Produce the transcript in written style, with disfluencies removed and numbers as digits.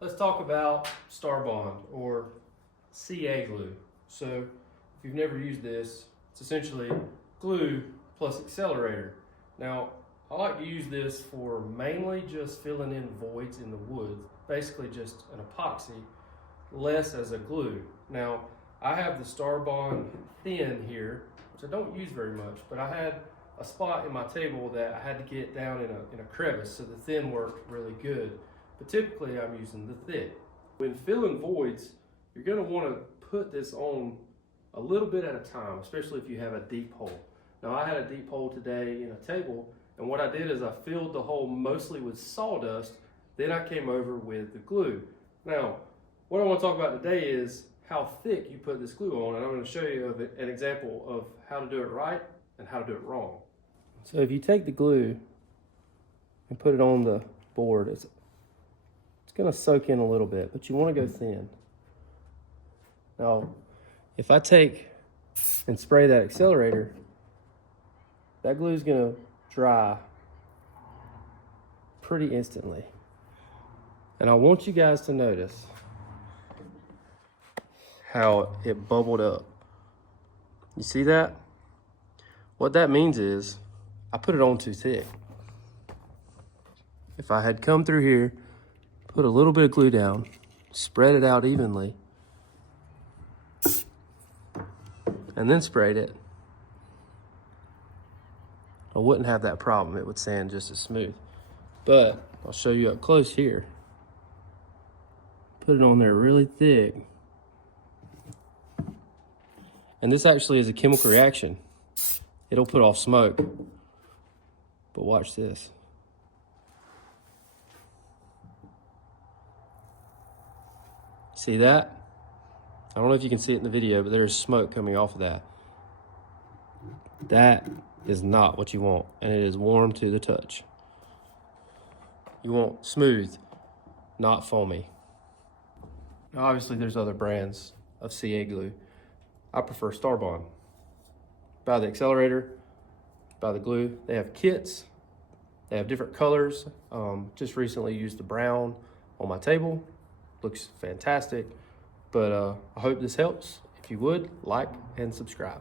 let's talk about Star Bond or CA glue. So if you've never used this, it's essentially glue plus accelerator. Now, I like to use this for mainly just filling in voids in the wood, basically just an epoxy, less as a glue. Now, I have the Star Bond thin here, which I don't use very much, but I had a spot in my table that I had to get down in a crevice, so the thin worked really good. But typically I'm using the thick. When filling voids, you're gonna wanna put this on a little bit at a time, especially if you have a deep hole. Now I had a deep hole today in a table, and what I did is I filled the hole mostly with sawdust, then I came over with the glue. Now, what I wanna talk about today is how thick you put this glue on, and I'm gonna show you an example of how to do it right and how to do it wrong. So if you take the glue and put it on the board, it's gonna soak in a little bit, but you wanna go thin. Now, if I take and spray that accelerator, that glue is gonna dry pretty instantly. And I want you guys to notice how it bubbled up. You see that? What that means is I put it on too thick. If I had come through here, put a little bit of glue down, spread it out evenly, and then sprayed it, I wouldn't have that problem. It would sand just as smooth. But I'll show you up close here. Put it on there really thick. And this actually is a chemical reaction. It'll put off smoke. But watch this. See that? I don't know if you can see it in the video, but there is smoke coming off of that. That is not what you want, and it is warm to the touch. You want smooth, not foamy. Now, obviously, there's other brands of CA glue. I prefer Star Bond. Buy the accelerator, buy the glue. They have kits. They have different colors. Just recently used the brown on my table. Looks fantastic. But I hope this helps. If you would, like and subscribe.